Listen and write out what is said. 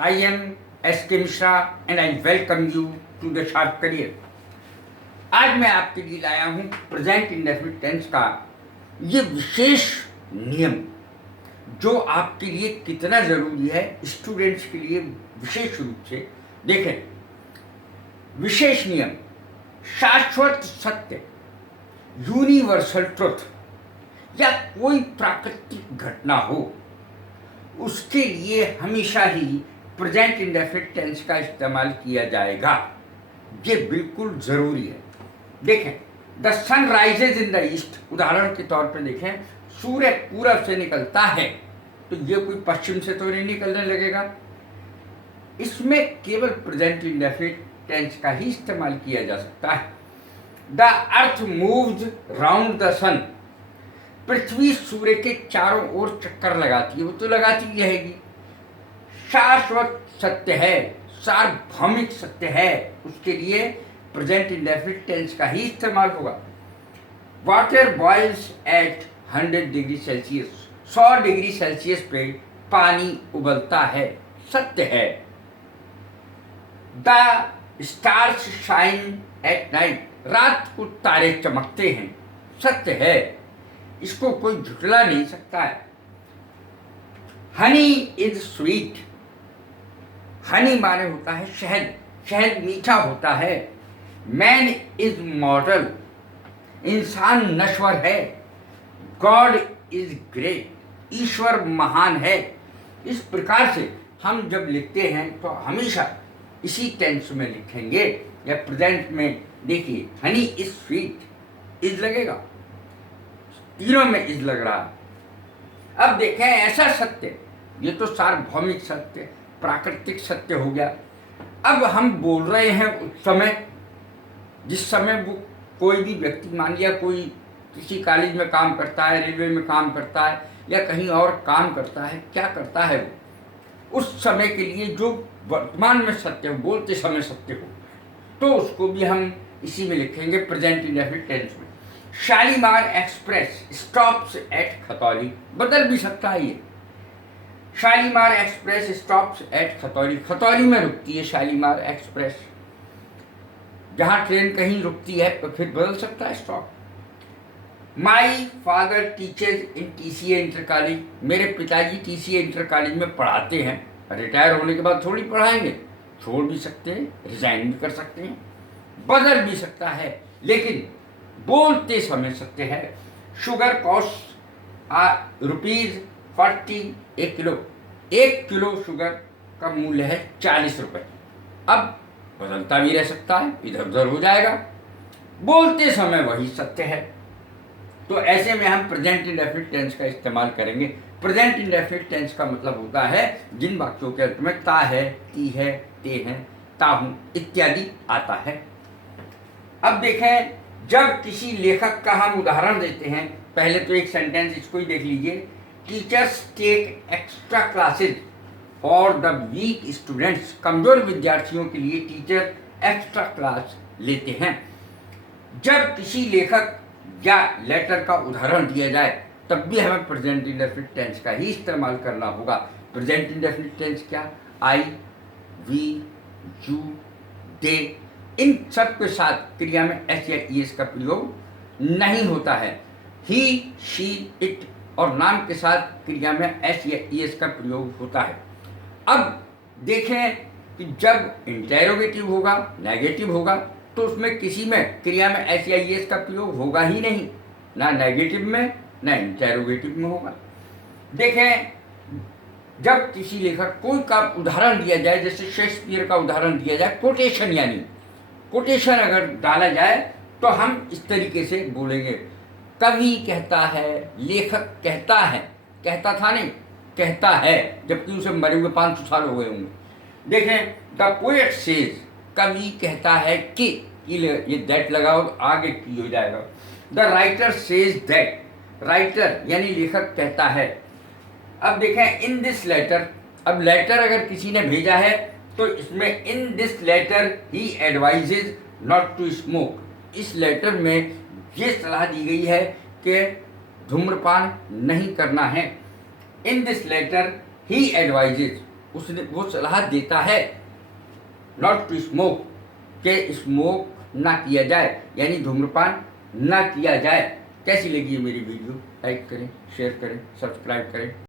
I am S.K. Mishra and I welcome you to the Sharp Career। आज मैं आपके लिए लाया हूँ प्रेजेंट इंडेफिनिट टेंस का ये विशेष नियम जो आपके लिए कितना ज़रूरी है, स्टूडेंट्स के लिए विशेष रूप से। देखें, विशेष नियम, शाश्वत सत्य, यूनिवर्सल ट्रुथ या कोई प्राकृतिक घटना हो, उसके लिए हमेशा ही प्रेजेंट इंडेफिनिट टेंस का इस्तेमाल किया जाएगा। ये बिल्कुल ज़रूरी है। देखें, the sun rises in the east, उदाहरण के तौर पे देखें, सूर्य पूरब से निकलता है, तो ये कोई पश्चिम से तो नहीं निकलने लगेगा। इसमें केवल प्रेजेंट इंडेफिनिट टेंस का ही इस्तेमाल किया जा सकता है। The earth moves round the sun, पृथ्वी सूर्य के चारों ओर चक्कर लगाती है, वो तो लगाती ही रहेगी। शाश्वत सत्य है, सार्वभौमिक सत्य है, उसके लिए प्रेजेंट इंडेफिनिट टेंस का ही इस्तेमाल होगा। Water boils at 100 degree Celsius, 100 degree Celsius पे पानी उबलता है, सत्य है। The stars shine at night, रात को तारे चमकते हैं, सत्य है, इसको कोई झुटला नहीं सकता है। हनी इज स्वीट, हनी माने होता है शहद, शहद मीठा होता है। मैन इज मॉर्टल, इंसान नश्वर है। गॉड इज ग्रेट, ईश्वर महान है। इस प्रकार से हम जब लिखते हैं तो हमेशा इसी टेंस में लिखेंगे या प्रेजेंट में। देखिए, हनी इज स्वीट, इज लगेगा, तीनों में इज लग रहा है। अब देखें, ऐसा सत्य, ये तो सार्वभौमिक सत्य, प्राकृतिक सत्य हो गया। अब हम बोल रहे हैं उस समय, जिस समय वो कोई भी व्यक्ति, मान लिया कोई किसी कॉलेज में काम करता है, रेलवे में काम करता है या कहीं और काम करता है, क्या करता है वो, उस समय के लिए जो वर्तमान में सत्य हो, बोलते समय सत्य हो, तो उसको भी हम इसी में लिखेंगे प्रेजेंट इंडेफिनिट टेंस में। Shalimar express stops at Khatauli, बदल भी सकता है ये। Shalimar express stops at Khatauli, Khatauli में रुकती है शालीमार एक्सप्रेस। जहाँ ट्रेन कहीं रुकती है तो फिर बदल सकता है stop. My father teachers in TCA inter college, मेरे पिताजी TCA इंटर कॉलेज में पढ़ाते हैं। रिटायर होने के बाद थोड़ी पढ़ाएंगे, छोड़ भी सकते हैं, रिजाइन भी कर सकते हैं, बदल भी सकता है, लेकिन बोलते समय सत्य है। शुगर कॉस्ट ₹40 एक किलो, 1 किलो शुगर का मूल्य है 40 रुपये। अब बदलता भी रह सकता है, इधर उधर हो जाएगा, बोलते समय वही सत्य है। तो ऐसे में हम प्रेजेंट इंडेफिनिट टेंस का इस्तेमाल करेंगे। प्रेजेंट इंडेफिनिट टेंस का मतलब होता है जिन वाक्यों के अंत में ता है, ती है, ते हैं, ताहूं इत्यादि आता है। अब देखें, जब किसी लेखक का हम उदाहरण देते हैं, पहले तो एक सेंटेंस इसको ही देख लीजिए। Teachers take extra classes for the weak students, कमजोर विद्यार्थियों के लिए टीचर एक्स्ट्रा क्लास लेते हैं। जब किसी लेखक या लेटर का उदाहरण दिया जाए तब भी हमें प्रेजेंट इंडेफिनिट टेंस का ही इस्तेमाल करना होगा। प्रेजेंट इंडेफिनिट टेंस क्या, आई, वी, यू, दे, इन सब के साथ क्रिया में एस या ईएस का प्रयोग नहीं होता है। ही, शी, इट और नाम के साथ क्रिया में एस या ईएस का प्रयोग होता है। अब देखें कि जब इंटेरोगेटिव होगा, नेगेटिव होगा, तो उसमें किसी में क्रिया में एस या ईएस का प्रयोग होगा ही नहीं, ना नेगेटिव में ना इंटेरोगेटिव में होगा। देखें, जब किसी लेखक कोई का उदाहरण दिया जाए, जैसे शेक्सपियर का उदाहरण दिया जाए, कोटेशन यानी कोटेशन अगर डाला जाए तो हम इस तरीके से बोलेंगे, कवि कहता है, लेखक कहता है, कहता था नहीं, कहता है, जबकि उसे मरे हुए 500 साल हो गए होंगे। देखें, द पोएट सेज, कवि कहता है कि, ये दैट लगाओ तो आगे की हो जाएगा। The writer says that, writer यानी लेखक कहता है। अब देखें, इन दिस लेटर, अब लेटर अगर किसी ने भेजा है तो इसमें in this letter he advises not to smoke, इस लेटर में ये सलाह दी गई है कि धूम्रपान नहीं करना है। In this letter he advises, उसने वो सलाह देता है नॉट टू स्मोक, के स्मोक ना किया जाए, यानी धूम्रपान ना किया जाए। कैसी लगी है मेरी वीडियो? लाइक करें, शेयर करें, सब्सक्राइब करें।